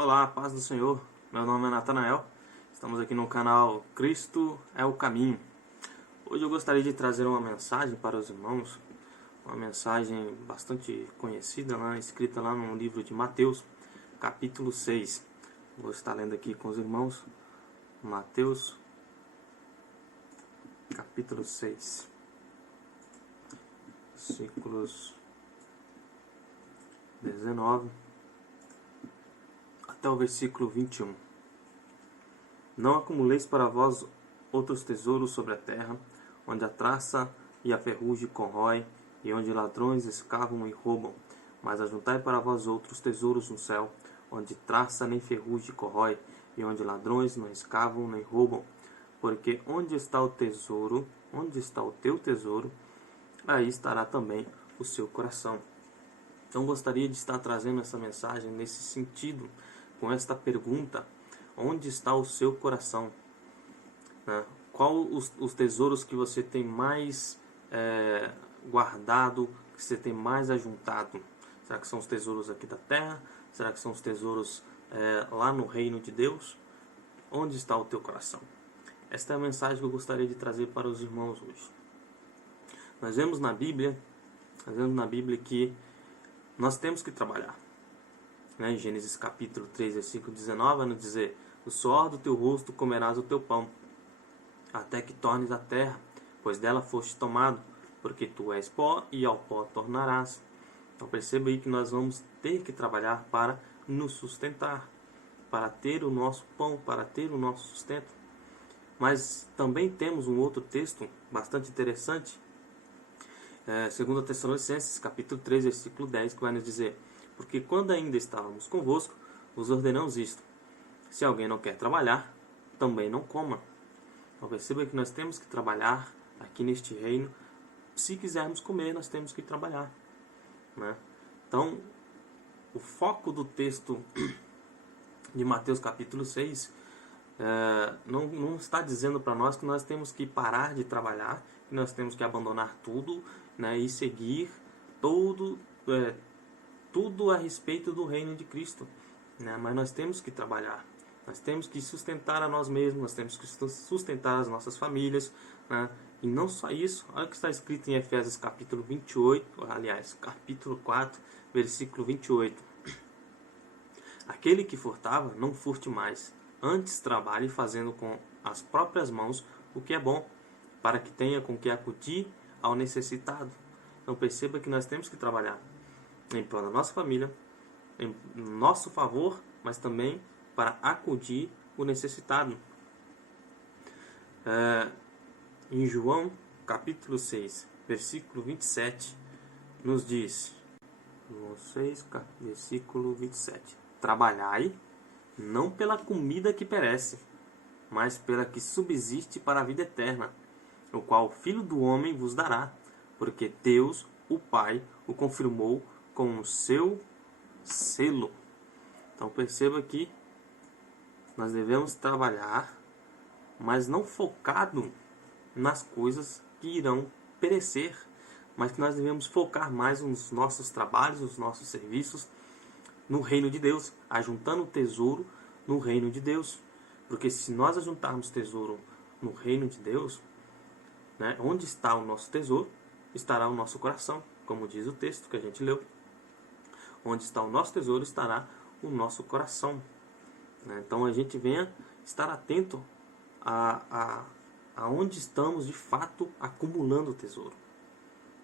Olá, paz do Senhor. Meu nome é Natanael. Estamos aqui no canal Cristo é o Caminho. Hoje eu gostaria de trazer uma mensagem para os irmãos, uma mensagem bastante conhecida, escrita lá no livro de Mateus, capítulo 6. Vou estar lendo aqui com os irmãos, Mateus, capítulo 6, versículos 19 até o versículo 21. Não acumuleis para vós outros tesouros sobre a terra, onde a traça e a ferrugem corrói, e onde ladrões escavam e roubam. Mas ajuntai para vós outros tesouros no céu, onde traça nem ferrugem corrói, e onde ladrões não escavam nem roubam. Porque onde está o teu tesouro, aí estará também o seu coração. Então gostaria de estar trazendo essa mensagem nesse sentido, com esta pergunta: onde está o seu coração? Qual os tesouros que você tem mais guardado, que você tem mais ajuntado? Será que são os tesouros aqui da terra? Será que são os tesouros lá no reino de Deus? Onde está o teu coração? Esta é a mensagem que eu gostaria de trazer para os irmãos hoje. Nós vemos na Bíblia que nós temos que trabalhar. Em Gênesis capítulo 3, versículo 19, vai nos dizer: do suor do teu rosto comerás o teu pão, até que tornes a terra, pois dela foste tomado, porque tu és pó e ao pó tornarás. Então perceba aí que nós vamos ter que trabalhar para nos sustentar, para ter o nosso pão, para ter o nosso sustento. Mas também temos um outro texto bastante interessante, 2 Tessalonicenses capítulo 3, versículo 10, que vai nos dizer: porque quando ainda estávamos convosco, vos ordenamos isto: se alguém não quer trabalhar, também não coma. Então perceba que nós temos que trabalhar aqui neste reino. Se quisermos comer, nós temos que trabalhar, Então, o foco do texto de Mateus capítulo 6 não está dizendo para nós que nós temos que parar de trabalhar, que nós temos que abandonar tudo, e seguir tudo a respeito do reino de Cristo, mas nós temos que trabalhar, nós temos que sustentar a nós mesmos, nós temos que sustentar as nossas famílias, e não só isso. Olha o que está escrito em Efésios capítulo 28, aliás, capítulo 4, versículo 28. Aquele que furtava, não furte mais, antes trabalhe fazendo com as próprias mãos o que é bom, para que tenha com que acudir ao necessitado. Então perceba que nós temos que trabalhar em prol da nossa família, em nosso favor, mas também para acudir o necessitado. Em João capítulo 6, versículo 27, nos diz, João 6, versículo 27, trabalhai não pela comida que perece, mas pela que subsiste para a vida eterna, o qual o Filho do Homem vos dará, porque Deus, o Pai, o confirmou com o seu selo. Então perceba que nós devemos trabalhar, mas não focado nas coisas que irão perecer, mas que nós devemos focar mais nos nossos trabalhos, nos nossos serviços, no reino de Deus, ajuntando tesouro no reino de Deus. Porque se nós ajuntarmos tesouro no reino de Deus, onde está o nosso tesouro, estará o nosso coração, como diz o texto que a gente leu. Onde está o nosso tesouro, estará o nosso coração. Então a gente venha estar atento a onde estamos de fato acumulando o tesouro.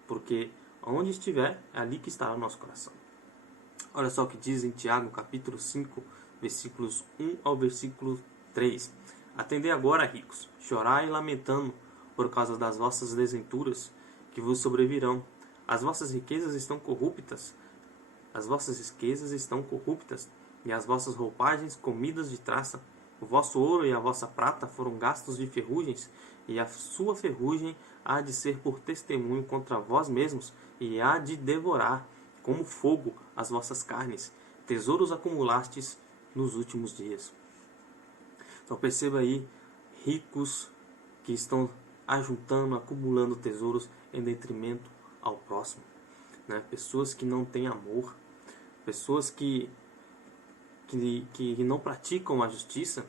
Porque onde estiver, é ali que estará o nosso coração. Olha só o que diz em Tiago, capítulo 5, versículos 1 ao versículo 3. Atendei agora, ricos, chorai lamentando por causa das vossas desventuras que vos sobrevirão. As vossas riquezas estão corruptas, e as vossas roupagens comidas de traça. O vosso ouro e a vossa prata foram gastos de ferrugens, e a sua ferrugem há de ser por testemunho contra vós mesmos, e há de devorar como fogo as vossas carnes. Tesouros acumulastes nos últimos dias. Então perceba aí, ricos que estão ajuntando, acumulando tesouros em detrimento ao próximo. Pessoas que não têm amor, pessoas que que não praticam a justiça,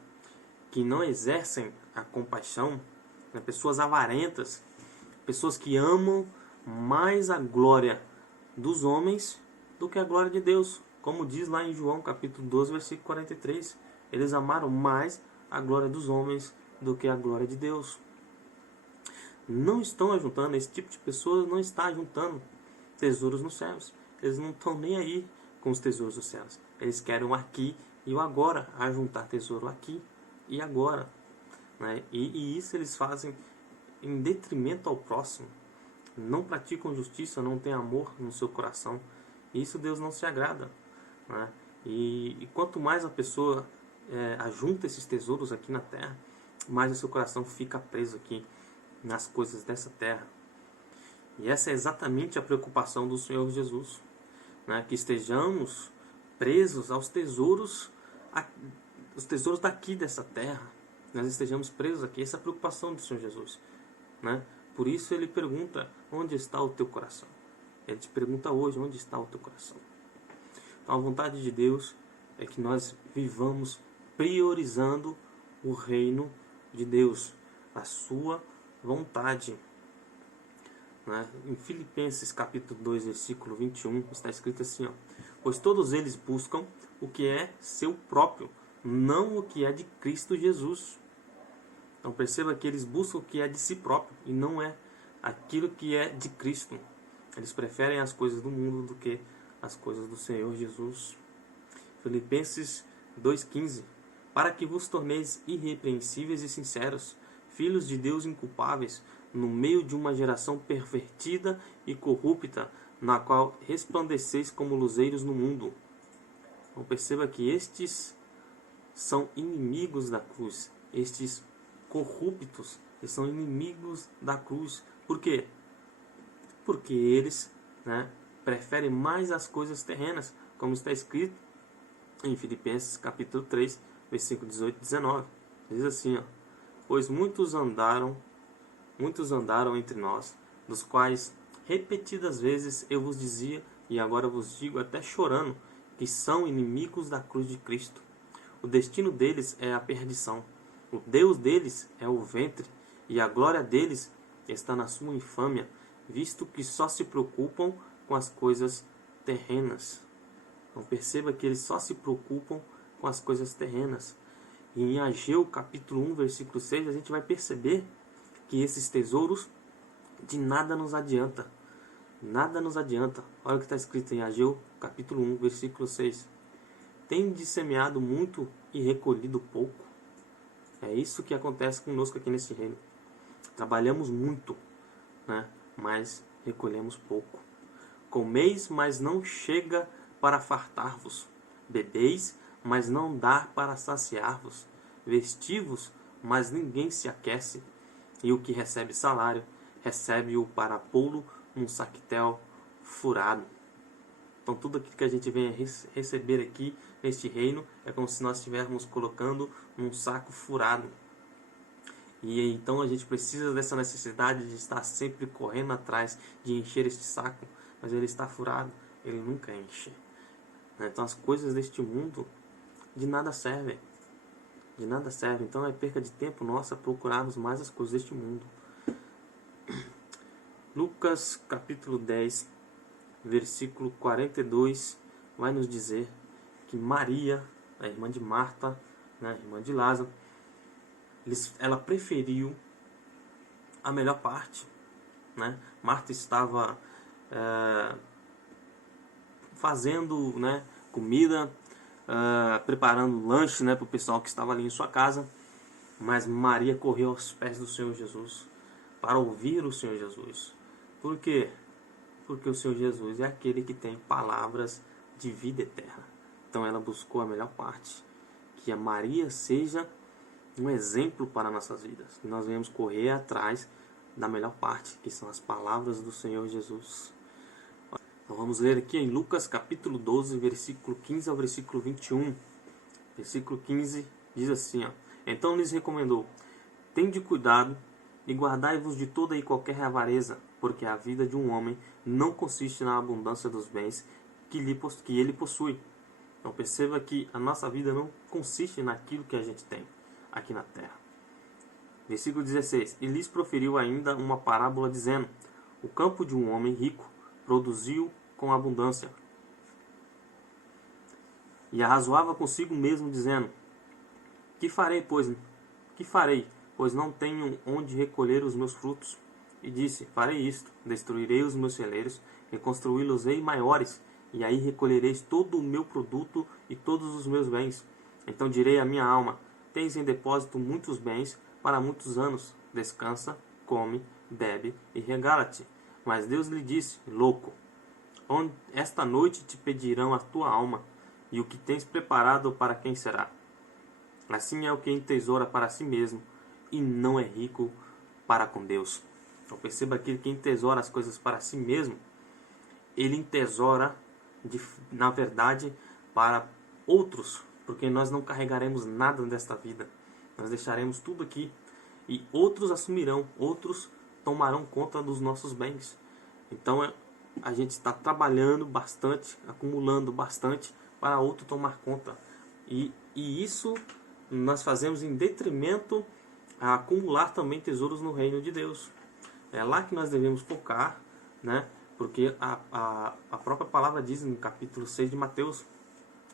que não exercem a compaixão, né? Pessoas avarentas, pessoas que amam mais a glória dos homens do que a glória de Deus. Como diz lá em João capítulo 12, versículo 43. Eles amaram mais a glória dos homens do que a glória de Deus. Não estão ajuntando, esse tipo de pessoa não está ajuntando tesouros nos céus. Eles não estão nem aí com os tesouros dos céus. Eles querem o aqui e o agora, ajuntar tesouro aqui e agora, né? E isso eles fazem em detrimento ao próximo. Não praticam justiça, não têm amor no seu coração. Isso Deus não se agrada, né? E quanto mais a pessoa ajunta esses tesouros aqui na terra, mais o seu coração fica preso aqui nas coisas dessa terra. E essa é exatamente a preocupação do Senhor Jesus, né? Que estejamos presos aos tesouros daqui dessa terra. Nós estejamos presos aqui. Essa é a preocupação do Senhor Jesus, né? Por isso ele pergunta: onde está o teu coração? Ele te pergunta hoje: onde está o teu coração? Então a vontade de Deus é que nós vivamos priorizando o reino de Deus, a sua vontade, né? Em Filipenses capítulo 2, versículo 21, está escrito assim, ó: pois todos eles buscam o que é seu próprio, não o que é de Cristo Jesus. Então perceba que eles buscam o que é de si próprio e não é aquilo que é de Cristo. Eles preferem as coisas do mundo do que as coisas do Senhor Jesus. Filipenses 2,15: para que vos torneis irrepreensíveis e sinceros, filhos de Deus inculpáveis, no meio de uma geração pervertida e corrupta, na qual resplandeceis como luzeiros no mundo. Então perceba que estes são inimigos da cruz. Estes corruptos, eles são inimigos da cruz. Por quê? Porque eles, né, preferem mais as coisas terrenas, como está escrito em Filipenses capítulo 3, versículo 18 e 19. Diz assim, ó: pois muitos andaram entre nós, dos quais repetidas vezes eu vos dizia, e agora vos digo até chorando, que são inimigos da cruz de Cristo. O destino deles é a perdição. O Deus deles é o ventre, e a glória deles está na sua infâmia, visto que só se preocupam com as coisas terrenas. Então perceba que eles só se preocupam com as coisas terrenas. E em Ageu capítulo 1, versículo 6, a gente vai perceber que esses tesouros de nada nos adianta. Nada nos adianta. Olha o que está escrito em Ageu capítulo 1, versículo 6. Tendes semeado muito e recolhido pouco. É isso que acontece conosco aqui nesse reino. Trabalhamos muito, né? Mas recolhemos pouco. Comeis, mas não chega para fartar-vos. Bebeis, mas não dá para saciar-vos. Vestivos, mas ninguém se aquece. E o que recebe salário, recebe-o para pô-lo num saquetel furado. Então tudo aquilo que a gente vem receber aqui neste reino é como se nós estivéssemos colocando num saco furado. E então a gente precisa dessa necessidade de estar sempre correndo atrás de encher este saco, mas ele está furado, ele nunca enche. Então as coisas deste mundo de nada servem. De nada servem. Então é perca de tempo nossa procurarmos mais as coisas deste mundo. Lucas capítulo 10, versículo 42, vai nos dizer que Maria, a irmã de Marta, né, a irmã de Lázaro, ela preferiu a melhor parte, né? Marta estava fazendo, né, comida, preparando lanche, né, para o pessoal que estava ali em sua casa, mas Maria correu aos pés do Senhor Jesus para ouvir o Senhor Jesus. Por quê? Porque o Senhor Jesus é aquele que tem palavras de vida eterna. Então ela buscou a melhor parte, que a Maria seja um exemplo para nossas vidas. E nós venhamos correr atrás da melhor parte, que são as palavras do Senhor Jesus. Então vamos ler aqui em Lucas capítulo 12, versículo 15 ao versículo 21. Versículo 15 diz assim, ó: então lhes recomendou: tende cuidado e guardai-vos de toda e qualquer avareza, porque a vida de um homem não consiste na abundância dos bens que ele possui. Então perceba que a nossa vida não consiste naquilo que a gente tem aqui na terra. Versículo 16. E lhes proferiu ainda uma parábola dizendo: o campo de um homem rico produziu com abundância. E arrazoava consigo mesmo, dizendo: que farei, pois não tenho onde recolher os meus frutos? E disse: farei isto, destruirei os meus celeiros, reconstruí-los-ei maiores, e aí recolhereis todo o meu produto e todos os meus bens. Então direi à minha alma: tens em depósito muitos bens para muitos anos, descansa, come, bebe e regala-te. Mas Deus lhe disse: louco, esta noite te pedirão a tua alma, e o que tens preparado para quem será? Assim é o que entesoura para si mesmo, e não é rico para com Deus. Então perceba que quem entesoura as coisas para si mesmo, ele entesoura, na verdade, para outros, porque nós não carregaremos nada desta vida. Nós deixaremos tudo aqui e outros assumirão, outros tomarão conta dos nossos bens. Então a gente está trabalhando bastante, acumulando bastante para outro tomar conta. E isso nós fazemos em detrimento a acumular também tesouros no reino de Deus. É lá que nós devemos focar, né? Porque a própria palavra diz no capítulo 6 de Mateus,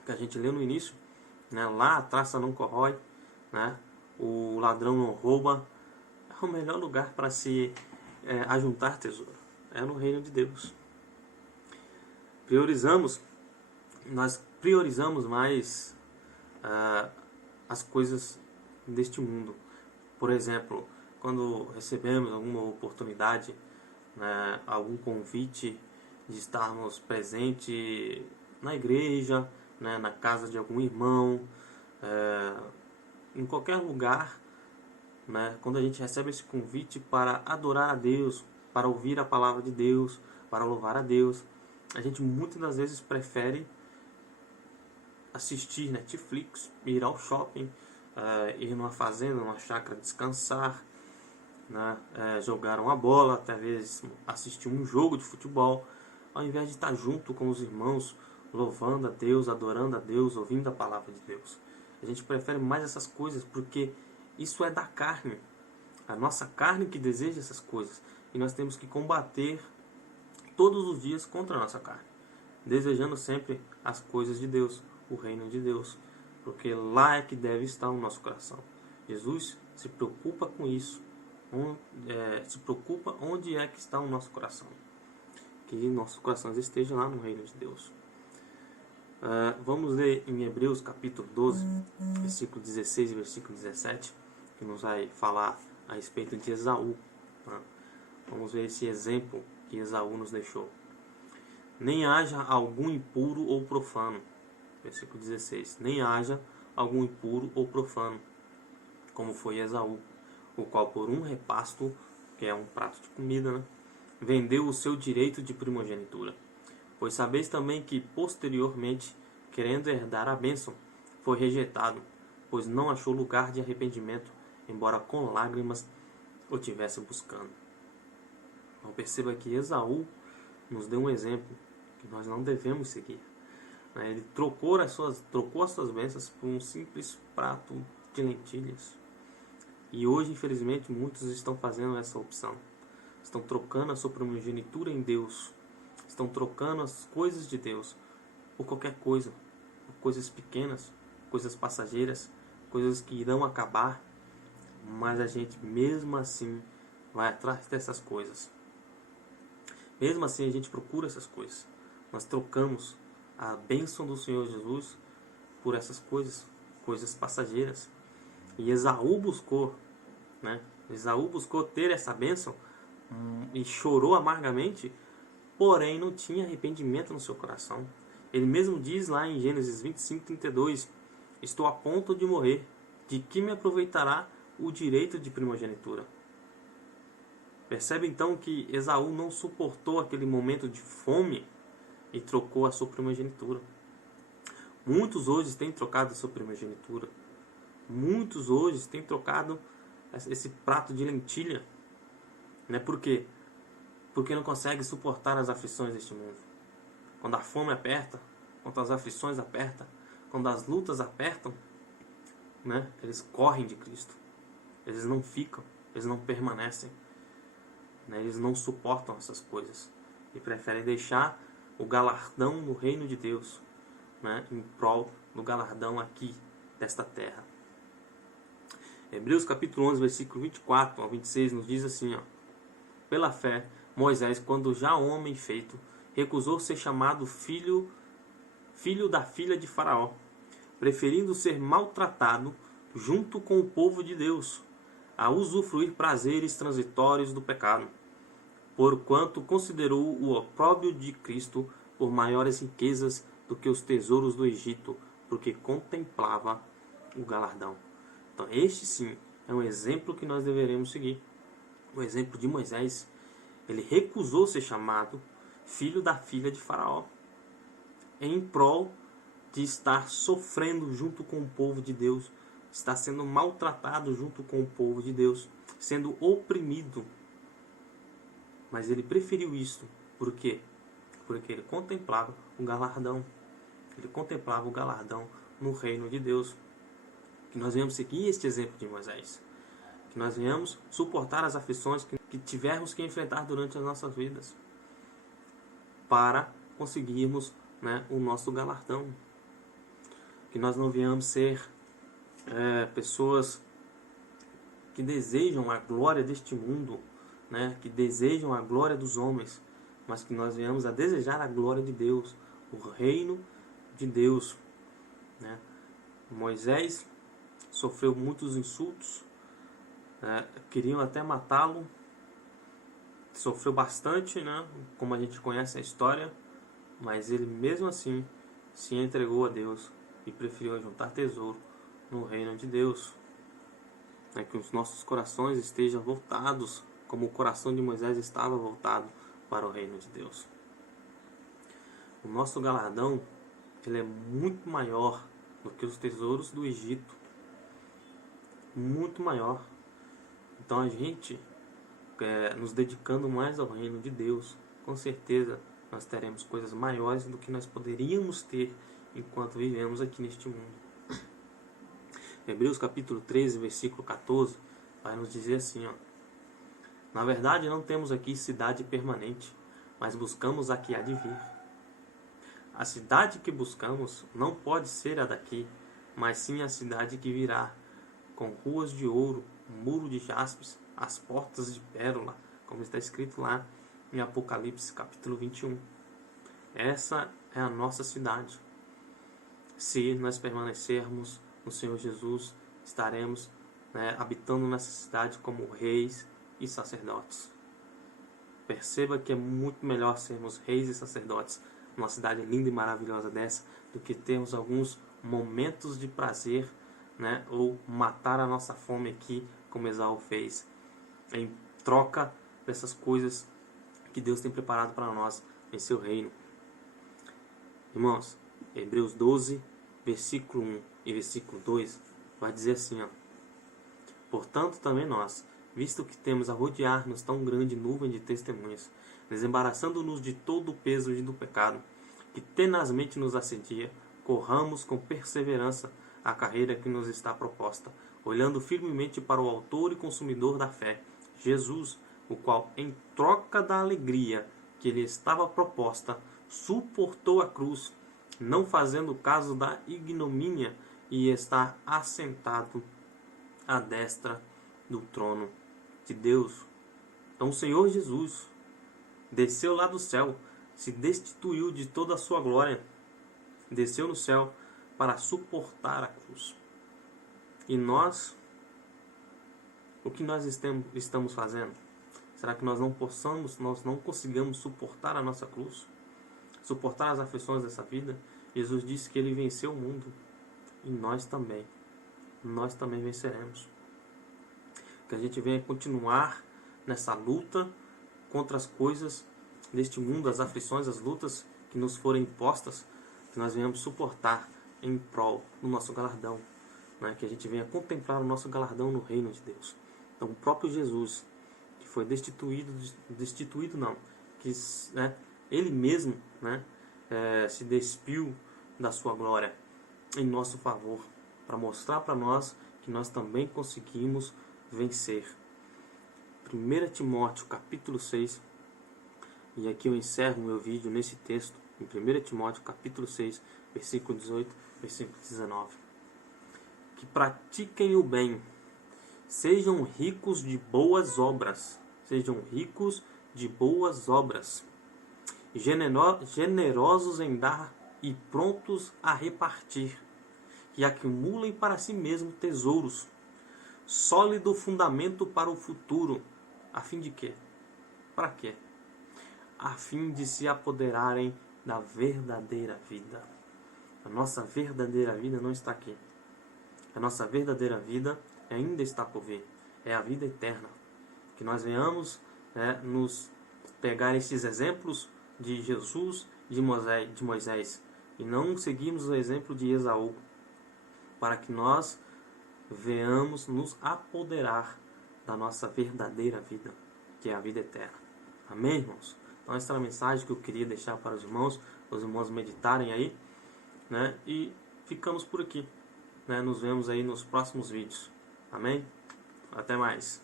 que a gente leu no início, né? Lá a traça não corrói, né? O ladrão não rouba. É o melhor lugar para se ajuntar tesouro. É no reino de Deus. Nós priorizamos mais as coisas deste mundo. Por exemplo, quando recebemos alguma oportunidade, né, algum convite de estarmos presente na igreja, né, na casa de algum irmão, em qualquer lugar, né, quando a gente recebe esse convite para adorar a Deus, para ouvir a palavra de Deus, para louvar a Deus, a gente muitas das vezes prefere assistir Netflix, ir ao shopping, ir numa fazenda, numa chácara, descansar, né, jogar uma bola, até vezes assistir um jogo de futebol, ao invés de estar junto com os irmãos, louvando a Deus, adorando a Deus, ouvindo a palavra de Deus. A gente prefere mais essas coisas porque isso é da carne, a nossa carne que deseja essas coisas, e nós temos que combater todos os dias contra a nossa carne, desejando sempre as coisas de Deus, o reino de Deus, porque lá é que deve estar o nosso coração. Jesus se preocupa com isso, se preocupa onde é que está o nosso coração, que nossos corações estejam lá no reino de Deus. Vamos ler em Hebreus capítulo 12, versículo 16 e versículo 17, que nos vai falar a respeito de Esaú. Vamos ver esse exemplo que Esaú nos deixou. Nem haja algum impuro ou profano. Versículo 16. Nem haja algum impuro ou profano, como foi Esaú, o qual por um repasto, que é um prato de comida, né, vendeu o seu direito de primogenitura. Pois sabeis também que posteriormente, querendo herdar a bênção, foi rejeitado, pois não achou lugar de arrependimento, embora com lágrimas o tivesse buscando. Então perceba que Esaú nos deu um exemplo que nós não devemos seguir. Ele trocou as suas bênçãos por um simples prato de lentilhas. E hoje, infelizmente, muitos estão fazendo essa opção. Estão trocando a sua primogenitura em Deus. Estão trocando as coisas de Deus por qualquer coisa. Por coisas pequenas, coisas passageiras, coisas que irão acabar. Mas a gente, mesmo assim, vai atrás dessas coisas. Mesmo assim, a gente procura essas coisas. Nós trocamos a bênção do Senhor Jesus por essas coisas passageiras. E Esaú buscou, né? Esaú buscou ter essa bênção e chorou amargamente, porém não tinha arrependimento no seu coração. Ele mesmo diz lá em Gênesis 25:32: estou a ponto de morrer, de que me aproveitará o direito de primogenitura? Percebe então que Esaú não suportou aquele momento de fome e trocou a sua primogenitura. Muitos hoje têm trocado a sua primogenitura. Muitos hoje têm trocado esse prato de lentilha. Né? Por quê? Porque não conseguem suportar as aflições deste mundo. Quando a fome aperta, quando as aflições apertam, quando as lutas apertam, né, eles correm de Cristo. Eles não ficam, eles não permanecem, né, eles não suportam essas coisas e preferem deixar o galardão no reino de Deus, né, em prol do galardão aqui desta terra. Hebreus capítulo 11, versículo 24 ao 26 nos diz assim, ó: pela fé, Moisés, quando já homem feito, recusou ser chamado filho da filha de Faraó, preferindo ser maltratado junto com o povo de Deus, a usufruir prazeres transitórios do pecado, porquanto considerou o opróbrio de Cristo por maiores riquezas do que os tesouros do Egito, porque contemplava o galardão. Então este sim é um exemplo que nós deveremos seguir. O exemplo de Moisés. Ele recusou ser chamado filho da filha de Faraó, em prol de estar sofrendo junto com o povo de Deus, estar sendo maltratado junto com o povo de Deus, sendo oprimido. Mas ele preferiu isso. Por quê? Porque ele contemplava o galardão. Ele contemplava o galardão no reino de Deus. Que nós venhamos seguir este exemplo de Moisés. Que nós venhamos suportar as aflições que tivermos que enfrentar durante as nossas vidas, para conseguirmos, né, o nosso galardão. Que nós não venhamos ser pessoas que desejam a glória deste mundo, né, que desejam a glória dos homens, mas que nós venhamos a desejar a glória de Deus, o reino de Deus, né? Moisés sofreu muitos insultos, queriam até matá-lo, sofreu bastante, né? Como a gente conhece a história, mas ele mesmo assim se entregou a Deus e preferiu juntar tesouro no reino de Deus. Que os nossos corações estejam voltados, como o coração de Moisés estava voltado para o reino de Deus. O nosso galardão, ele é muito maior do que os tesouros do Egito. Muito maior. Então a gente, nos dedicando mais ao reino de Deus, com certeza nós teremos coisas maiores do que nós poderíamos ter enquanto vivemos aqui neste mundo. Hebreus capítulo 13, versículo 14, vai nos dizer assim, ó: na verdade não temos aqui cidade permanente, mas buscamos a que há de vir. A cidade que buscamos não pode ser a daqui, mas sim a cidade que virá, com ruas de ouro, muro de jaspes, as portas de pérola, como está escrito lá em Apocalipse capítulo 21. Essa é a nossa cidade. Se nós permanecermos no Senhor Jesus, estaremos, habitando nessa cidade como reis e sacerdotes. Perceba que é muito melhor sermos reis e sacerdotes numa cidade linda e maravilhosa dessa, do que termos alguns momentos de prazer, ou matar a nossa fome aqui, como Esaú fez, em troca dessas coisas que Deus tem preparado para nós em seu reino. Irmãos, Hebreus 12, versículo 1 e versículo 2 vai dizer assim, ó: portanto também nós, visto que temos a rodear-nos tão grande nuvem de testemunhas, desembaraçando-nos de todo o peso do pecado, que tenazmente nos assedia, corramos com perseverança a carreira que nos está proposta, olhando firmemente para o autor e consumidor da fé, Jesus, o qual, em troca da alegria que lhe estava proposta, suportou a cruz, não fazendo caso da ignomínia, e está assentado à destra do trono de Deus. Então o Senhor Jesus desceu lá do céu, se destituiu de toda a sua glória, desceu no céu para suportar a cruz. E nós, o que nós estamos fazendo? Será que nós não consigamos suportar a nossa cruz? Suportar as aflições dessa vida? Jesus disse que ele venceu o mundo, e nós também venceremos. Que a gente venha continuar nessa luta contra as coisas deste mundo, as aflições, as lutas que nos forem impostas, que nós venhamos suportar em prol do nosso galardão, que a gente venha contemplar o nosso galardão no reino de Deus. Então o próprio Jesus, que foi ele mesmo, se despiu da sua glória, em nosso favor, para mostrar para nós que nós também conseguimos vencer. 1 Timóteo capítulo 6, e aqui eu encerro meu vídeo nesse texto, em 1 Timóteo capítulo 6, versículo 18, versículo 19. Que pratiquem o bem, sejam ricos de boas obras, generosos em dar e prontos a repartir, que acumulem para si mesmos tesouros, sólido fundamento para o futuro, a fim de quê? Para quê? A fim de se apoderarem da verdadeira vida. A nossa verdadeira vida não está aqui. A nossa verdadeira vida ainda está por vir. É a vida eterna. Que nós venhamos nos pegar esses exemplos de Jesus, de Moisés, e não seguirmos o exemplo de Esaú, para que nós venhamos nos apoderar da nossa verdadeira vida, que é a vida eterna. Amém, irmãos? Então essa é a mensagem que eu queria deixar para os irmãos meditarem aí, né? E ficamos por aqui, né? Nos vemos aí nos próximos vídeos. Amém? Até mais.